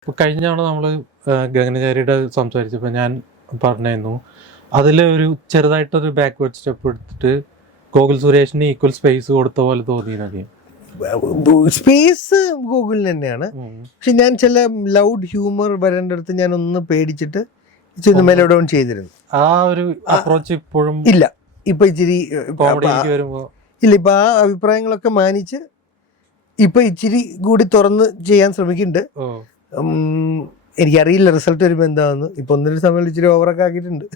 ഇപ്പോൾ കഴിഞ്ഞ തവണ നമ്മൾ ഗഗനചാരിയുടെ സംസാരിച്ചപ്പോൾ ഞാൻ പറഞ്ഞിരുന്നു അതിൽ ഒരു ചെറുതായിട്ടൊരു ബാക്ക്വേർഡ് സ്റ്റെപ്പ് എടുത്തിട്ട് ഗോകുൽ സുരേഷിന് ഈക്വൽ സ്പേസ് കൊടുത്ത പോലെ തോന്നിയെന്നൊക്കെ. സ്പേസ് ഗൂഗിളിൽ തന്നെയാണ്. പക്ഷെ ഞാൻ ചില ലൗഡ് ഹ്യൂമർ വരേണ്ട അടുത്ത് ഞാൻ ഒന്ന് പേടിച്ചിട്ട് മെലോ ഡൗൺ ചെയ്തിരുന്നു. ആ ഒരു അപ്രോച്ച് ഇപ്പോഴും ഇല്ല. ഇപ്പൊ ഇച്ചിരി വരുമ്പോ ഇല്ല, ഇപ്പൊ ആ അഭിപ്രായങ്ങളൊക്കെ മാനിച്ച് ഇപ്പൊ ഇച്ചിരി കൂടി തുറന്ന് ചെയ്യാൻ ശ്രമിക്കുന്നുണ്ട്. എനിക്കറിയില്ല റിസൾട്ട് വരുമ്പോൾ എന്താണെന്ന്. ഇപ്പൊ ഒന്നൊരു സമയം ഇച്ചിരി ഓവറൊക്കെ ആക്കിയിട്ടുണ്ട്.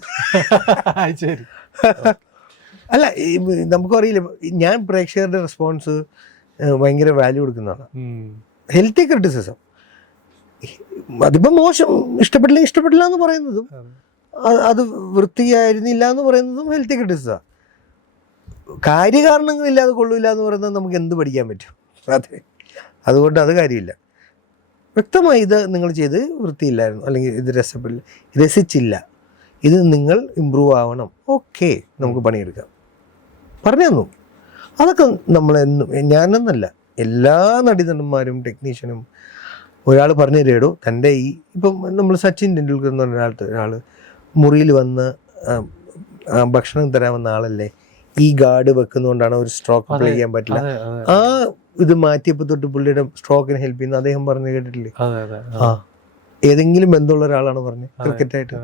അല്ല, നമുക്കറിയില്ല. ഞാൻ പ്രേക്ഷകരുടെ റെസ്പോൺസ് ഭയങ്കര വാല്യൂ കൊടുക്കുന്നതാണ്. ഹെൽത്തി ക്രിറ്റിസിസം അതിപ്പോ മോശം, ഇഷ്ടപ്പെട്ടില്ല എന്ന് പറയുന്നതും അത് വൃത്തിയായിരുന്നില്ല എന്ന് പറയുന്നതും ഹെൽത്തി ക്രിറ്റിസിസം. കാര്യകാരണങ്ങളില്ലാതെ കൊള്ളില്ല എന്ന് പറയുന്നത് നമുക്ക് എന്ത് പഠിക്കാൻ പറ്റും? അതെ, അതുകൊണ്ട് അത് കാര്യമില്ല. വ്യക്തമായി ഇത് നിങ്ങൾ ചെയ്ത് വൃത്തിയില്ലായിരുന്നു, അല്ലെങ്കിൽ ഇത് രസിച്ചില്ല, ഇത് നിങ്ങൾ ഇമ്പ്രൂവ് ആവണം, ഓക്കെ നമുക്ക് പണിയെടുക്കാം പറഞ്ഞു തന്നു. അതൊക്കെ നമ്മളെന്നും, ഞാനെന്നല്ല എല്ലാ നടീനടന്മാരും ടെക്നീഷ്യനും ഒരാൾ പറഞ്ഞു തരുമോ തൻ്റെ ഈ ഇപ്പം നമ്മൾ സച്ചിൻ ടെണ്ടുൽക്കർ എന്ന് പറഞ്ഞ ഒരാൾ മുറിയിൽ വന്ന് ഭക്ഷണം തരാമെന്ന ആളല്ലേ, ഈ ഗാർഡ് വെക്കുന്നതുകൊണ്ടാണ് ഒരു സ്ട്രോക്ക് പ്ലേ ചെയ്യാൻ പറ്റില്ല. ആ ഇത് മാറ്റിയപ്പോൾ തൊട്ട് പുള്ളിയുടെ സ്ട്രോക്കിന് ഹെൽപ്പ് ചെയ്യുന്നു അദ്ദേഹം പറഞ്ഞു കേട്ടിട്ടില്ലേ? ഏതെങ്കിലും ബന്ധമുള്ള ഒരാളാണ് പറഞ്ഞത് ക്രിക്കറ്റായിട്ട്.